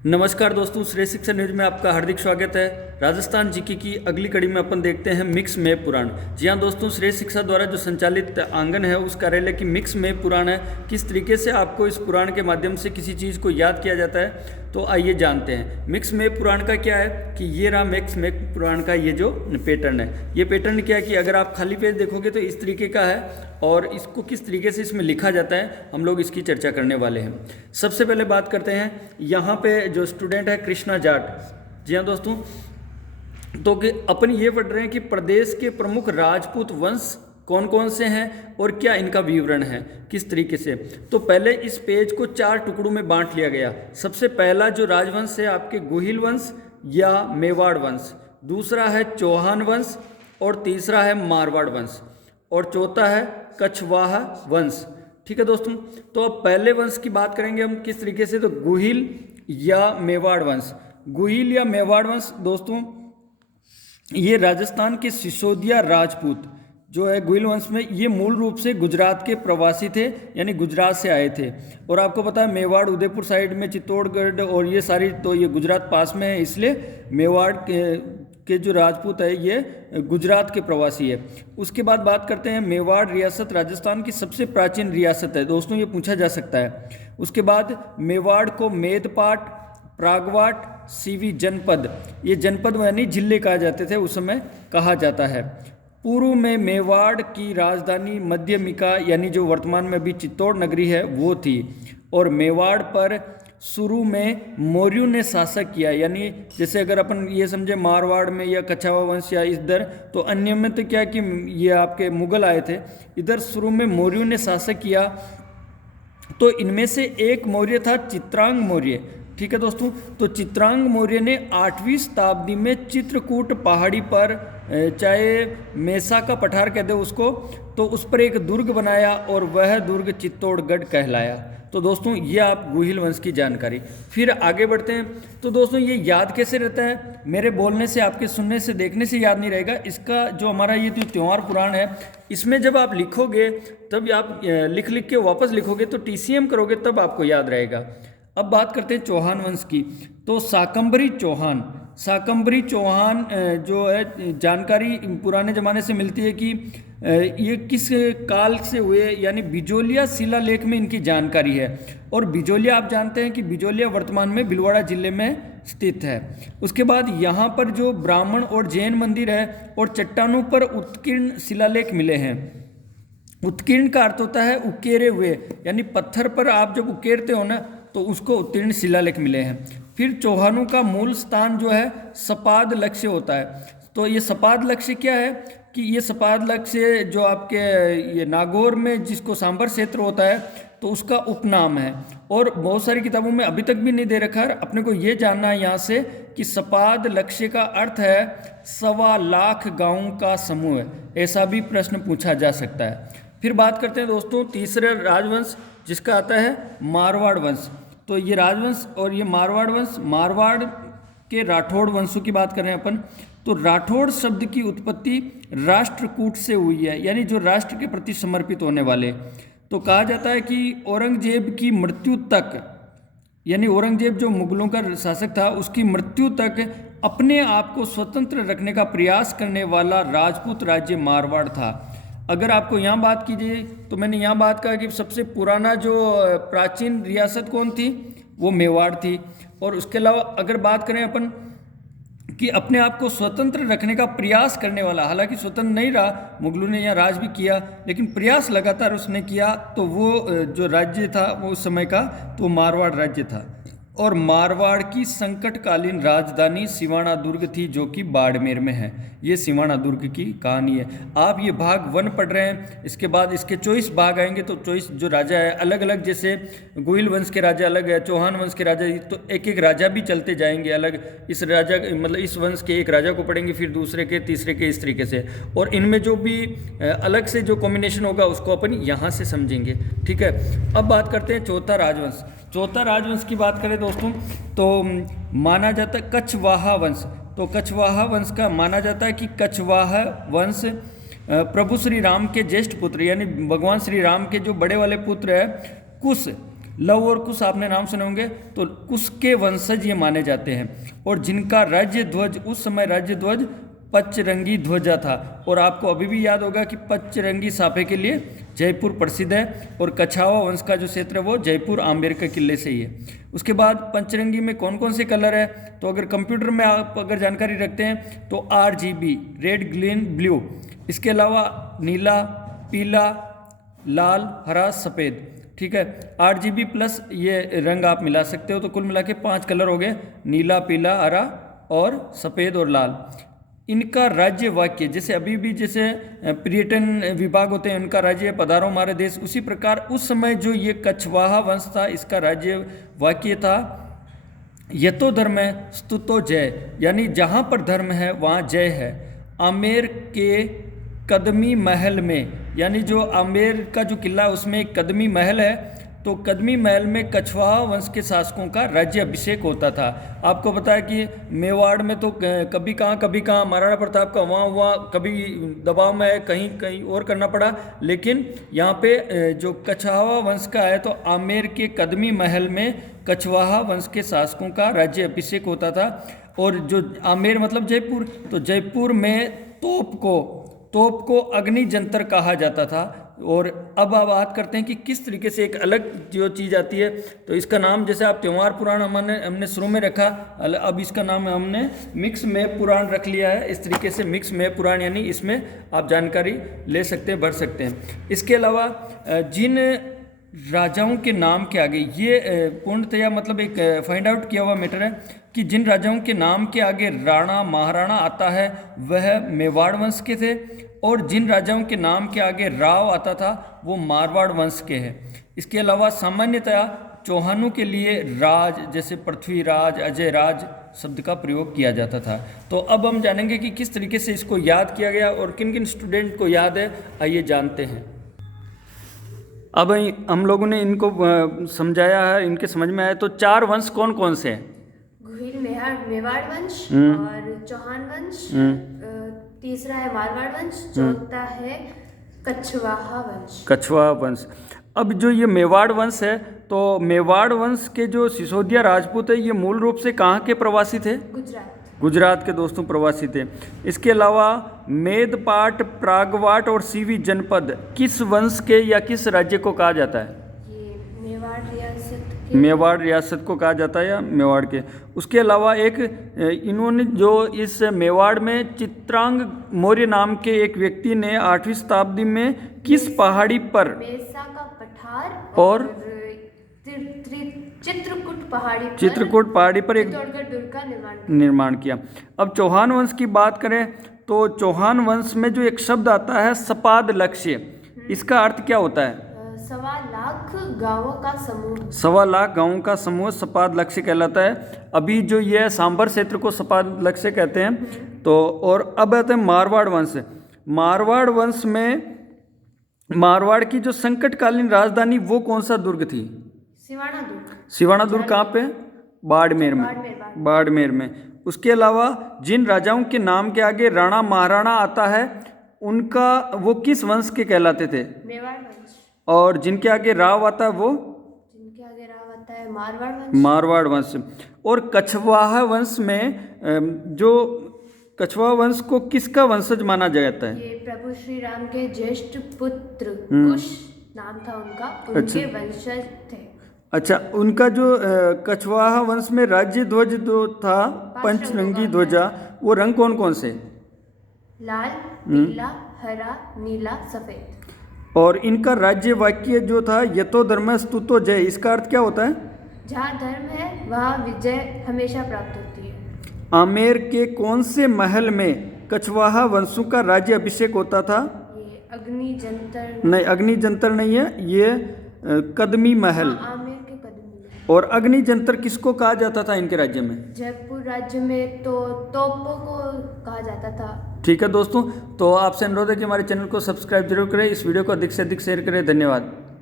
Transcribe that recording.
नमस्कार दोस्तों, श्रेष्ठ शिक्षा न्यूज में आपका हार्दिक स्वागत है। राजस्थान जीके की अगली कड़ी में अपन देखते हैं मिक्स में पुराण। जी हाँ दोस्तों, श्रेष्ठ शिक्षा द्वारा जो संचालित आंगन है उस कार्यालय की मिक्स में पुराण है। किस तरीके से आपको इस पुराण के माध्यम से किसी चीज़ को याद किया जाता है, तो आइए जानते हैं। मिक्स में पुराण का क्या है कि ये रहा मिक्स में पुराण का ये जो पैटर्न है। ये पैटर्न क्या है कि अगर आप खाली पेज देखोगे तो इस तरीके का है, और इसको किस तरीके से इसमें लिखा जाता है हम लोग इसकी चर्चा करने वाले हैं। सबसे पहले बात करते हैं यहाँ पे जो स्टूडेंट है कृष्णा जाट। जी हाँ दोस्तों, तो कि अपन ये पढ़ रहे हैं कि प्रदेश के प्रमुख राजपूत वंश कौन कौन से हैं और क्या इनका विवरण है किस तरीके से। तो पहले इस पेज को 4 टुकड़ों में बांट लिया गया। सबसे पहला जो राजवंश है आपके गोहिल वंश या मेवाड़ वंश, दूसरा है चौहान वंश, और तीसरा है मारवाड़ वंश, और चौथा है कछवाहा वंश। ठीक है दोस्तों, तो अब पहले वंश की बात करेंगे हम किस तरीके से। तो गुहिल या मेवाड़ वंश, गुहिल या मेवाड़ वंश दोस्तों ये राजस्थान के सिसोदिया राजपूत जो है गुहिल वंश में, ये मूल रूप से गुजरात के प्रवासी थे, यानी गुजरात से आए थे। और आपको पता है मेवाड़ उदयपुर साइड में, चित्तौड़गढ़ और ये सारी, तो ये गुजरात पास में है, इसलिए मेवाड़ के जो राजपूत है ये गुजरात के प्रवासी है। उसके बाद बात करते हैं मेवाड़ रियासत राजस्थान की सबसे प्राचीन रियासत है दोस्तों, ये पूछा जा सकता है। उसके बाद मेवाड़ को मेदपाट, प्रागवाट, सीवी जनपद, ये जनपद यानी जिले कहा जाते थे उस समय, कहा जाता है। पूर्व में मेवाड़ की राजधानी मध्यमिका यानी जो वर्तमान में भी चित्तौड़ नगरी है वो थी, और मेवाड़ पर शुरू में मौर्यों ने शासक किया। यानी जैसे अगर अपन ये समझे मारवाड़ में या कछावा वंश या इधर, तो अन्य में तो क्या कि ये आपके मुगल आए थे, इधर शुरू में मौर्यों ने शासक किया। तो इनमें से एक मौर्य था चित्रांग मौर्य। ठीक है दोस्तों, तो चित्रांग मौर्य ने 8वीं शताब्दी में चित्रकूट पहाड़ी पर, चाहे मेसा का पठार कह दे उसको, तो उस पर एक दुर्ग बनाया और वह दुर्ग चित्तौड़गढ़ कहलाया। तो दोस्तों ये आप गुहिल वंश की जानकारी। फिर आगे बढ़ते हैं। तो दोस्तों ये याद कैसे रहता है, मेरे बोलने से, आपके सुनने से, देखने से याद नहीं रहेगा। इसका जो हमारा ये जो त्योहार पुराण है, इसमें जब आप लिखोगे तब आप लिख लिख के वापस लिखोगे तो टीसीएम करोगे तब आपको याद रहेगा। अब बात करते हैं चौहान वंश की। तो शाकंभरी चौहान, शाकंभरी चौहान जो है जानकारी पुराने ज़माने से मिलती है कि ये किस काल से हुए, यानी बिजोलिया शिलालेख में इनकी जानकारी है। और बिजोलिया आप जानते हैं कि बिजोलिया वर्तमान में भीलवाड़ा जिले में स्थित है। उसके बाद यहाँ पर जो ब्राह्मण और जैन मंदिर है और चट्टानों पर उत्कीर्ण शिलालेख मिले हैं। उत्कीर्ण का अर्थ होता है उकेरे हुए, यानी पत्थर पर आप जब उकेरते हो ना तो उसको उत्तीर्ण शिलालेख मिले हैं। फिर चौहानों का मूल स्थान जो है सपाद लक्ष्य होता है। तो ये सपाद लक्ष्य क्या है कि ये सपाद लक्ष्य जो आपके ये नागौर में जिसको सांबर क्षेत्र होता है तो उसका उपनाम है। और बहुत सारी किताबों में अभी तक भी नहीं दे रखा है। अपने को ये जानना है यहाँ से कि सपाद लक्ष्य का अर्थ है 1.25 लाख गाँवों का समूह, ऐसा भी प्रश्न पूछा जा सकता है। फिर बात करते हैं दोस्तों तीसरे राजवंश जिसका आता है मारवाड़ वंश। तो ये राजवंश और ये मारवाड़ वंश, मारवाड़ के राठौड़ वंशों की बात कर रहे हैं अपन। तो राठौड़ शब्द की उत्पत्ति राष्ट्रकूट से हुई है, यानी जो राष्ट्र के प्रति समर्पित होने वाले। तो कहा जाता है कि औरंगजेब की मृत्यु तक, यानी औरंगजेब जो मुगलों का शासक था उसकी मृत्यु तक अपने आप को स्वतंत्र रखने का प्रयास करने वाला राजपूत राज्य मारवाड़ था। अगर आपको यहाँ बात कीजिए तो मैंने यहाँ बात कहा कि सबसे पुराना जो प्राचीन रियासत कौन थी, वो मेवाड़ थी। और उसके अलावा अगर बात करें अपन कि अपने आप को स्वतंत्र रखने का प्रयास करने वाला, हालांकि स्वतंत्र नहीं रहा, मुगलों ने यहाँ राज भी किया लेकिन प्रयास लगातार उसने किया, तो वो जो राज्य था वो उस समय का तो मारवाड़ राज्य था। और मारवाड़ की संकटकालीन राजधानी सिवाना दुर्ग थी जो कि बाड़मेर में है। ये सिवाना दुर्ग की कहानी है। आप ये भाग 1 पढ़ रहे हैं, इसके बाद इसके 24 भाग आएंगे। तो 24 जो राजा है अलग अलग, जैसे गोहिल वंश के राजा अलग है, चौहान वंश के राजा, तो एक एक राजा भी चलते जाएंगे अलग। इस राजा मतलब इस वंश के एक राजा को पढ़ेंगे, फिर दूसरे के, तीसरे के, इस तरीके से। और इनमें जो भी अलग से जो कॉम्बिनेशन होगा उसको अपन यहाँ से समझेंगे। ठीक है, अब बात करते हैं चौथा राजवंश। चौथा राजवंश की बात करें दोस्तों तो माना जाता है कछवाहा वंश। तो कछवाहा वंश का माना जाता है कि कछवाहा वंश प्रभु श्री राम के ज्येष्ठ पुत्र, यानी भगवान श्री राम के जो बड़े वाले पुत्र है कुश, लव और कुश आपने नाम सुने होंगे, तो कुश के वंशज ये माने जाते हैं। और जिनका राज्य ध्वज उस समय राज्य ध्वज पचरंगी ध्वजा था। और आपको अभी भी याद होगा कि पचरंगी साफे के लिए जयपुर प्रसिद्ध है। और कछावा वंश का जो क्षेत्र है वो जयपुर आमेर के किले से ही है। उसके बाद पंचरंगी में कौन कौन से कलर है, तो अगर कंप्यूटर में आप अगर जानकारी रखते हैं तो RGB, रेड ग्रीन ब्लू, इसके अलावा नीला, पीला, लाल, हरा, सफ़ेद, ठीक है। RGB प्लस ये रंग आप मिला सकते हो, तो कुल मिला के 5 कलर हो गए, नीला, पीला, हरा और सफ़ेद और लाल। इनका राज्य वाक्य, जैसे अभी भी जैसे पर्यटन विभाग होते हैं, उनका राज्य पधारो हमारे देश, उसी प्रकार उस समय जो ये कछवाहा वंश था, इसका राज्य वाक्य था यतो धर्म है स्तुतो जय, यानी जहाँ पर धर्म है वहाँ जय है। आमेर के कदमी महल में, यानी जो आमेर का जो किला है उसमें एक कदमी महल है, तो कदमी महल में कछवाहा वंश के शासकों का राज्य अभिषेक होता था। आपको पता है कि मेवाड़ में तो कभी कहाँ महाराणा प्रताप का वहाँ हुआ, कभी दबाव में है, कहीं कहीं और करना पड़ा, लेकिन यहाँ पे जो कछवाहा वंश का है तो आमेर के कदमी महल में कछवाहा वंश के शासकों का राज्य अभिषेक होता था। और जो आमेर मतलब जयपुर, तो जयपुर में तोप को अग्नि जंतर कहा जाता था। और अब आप बात करते हैं कि किस तरीके से एक अलग जो चीज़ आती है, तो इसका नाम जैसे आप त्योहार पुराण हमने शुरू में रखा, अब इसका नाम हमने मिक्स में पुराण रख लिया है। इस तरीके से मिक्स में पुराण, यानी इसमें आप जानकारी ले सकते हैं, भर सकते हैं। इसके अलावा जिन राजाओं के नाम के आगे, ये पूर्णतया मतलब एक फाइंड आउट किया हुआ मैटर है कि जिन राजाओं के नाम के आगे राणा महाराणा आता है वह मेवाड़ वंश के थे, और जिन राजाओं के नाम के आगे राव आता था वो मारवाड़ वंश के हैं। इसके अलावा सामान्यतया चौहानों के लिए राज, जैसे पृथ्वीराज, अजय राज शब्द का प्रयोग किया जाता था। तो अब हम जानेंगे कि किस तरीके से इसको याद किया गया और किन किन स्टूडेंट को याद है, आइए जानते हैं। अब हम लोगों ने इनको समझाया है, इनके समझ में आया। तो 4 वंश कौन कौन से हैं? मेवाड़ वंश और चौहान वंश, तीसरा है मारवाड़ वंश, चौथा है कछवाहा वंश। अब जो ये मेवाड़ वंश है, तो मेवाड़ वंश के जो सिसोदिया राजपूत है, ये मूल रूप से कहाँ के प्रवासी थे? गुजरात के दोस्तों प्रवासी थे। इसके अलावा मेदपाट, प्रागवाट और सीवी जनपद किस वंश के या किस राज्य को कहा जाता है? मेवाड़ रियासत को कहा जाता है, या मेवाड़ के। उसके अलावा एक इन्होंने जो इस मेवाड़ में चित्रांग मौर्य नाम के एक व्यक्ति ने 8वीं शताब्दी में किस पहाड़ी पर मेसा का पठार और चित्रकूट पहाड़ी पर एक दुर्ग का निर्माण किया। अब चौहान वंश की बात करें तो चौहान वंश में जो एक शब्द आता है सपाद लक्ष्य, इसका अर्थ क्या होता है? 1.25 लाख गांवों का समूह। 1.25 लाख गांवों का समूह सपाद लक्ष्य कहलाता है। अभी जो ये सांभर क्षेत्र को सपाद लक्ष्य कहते हैं। तो और अब आते हैं मारवाड़ वंश। मारवाड़ वंश में मारवाड़ की जो संकटकालीन राजधानी वो कौन सा दुर्ग थी? सिवाना दुर्ग कहाँ पे? बाड़मेर में। उसके अलावा जिन राजाओं के नाम के आगे राणा महाराणा आता है उनका वो किस वंश के कहलाते थे? मेवाड़ वंश। और जिनके आगे राव आता है वो? जिनके आगे राव आता है मारवाड़ वंश। और कछवाहा वंश में जो कछवाहा वंश को किसका वंशज माना जाता है? ये प्रभु श्री राम के ज्येष्ठ पुत्र कुश नाम था उनका, उनके वंशज थे। अच्छा, उनका जो कछवाहा वंश में राज्य ध्वज जो था पंचरंगी ध्वजा, वो रंग कौन कौन से? लाल, पीला, हरा, नीला, सफेद। और इनका राज्य वाक्य जो था यतो धर्म स्तुतो जय, इसका अर्थ क्या होता है? जहाँ धर्म है वहाँ विजय हमेशा प्राप्त होती है। आमेर के कौन से महल में कछवाहा वंशों का राज्य अभिषेक होता था? ये अग्नि जंतर नहीं, अग्नि जंतर नहीं है, ये कदमी महल। आमेर के कदमी महल। और अग्नि जंतर किसको कहा जाता था इनके राज्य में? जयपुर राज्य में तो तोपों को कहा जाता था। ठीक है दोस्तों, तो आपसे अनुरोध है कि हमारे चैनल को सब्सक्राइब जरूर करें, इस वीडियो को अधिक से अधिक शेयर करें। धन्यवाद।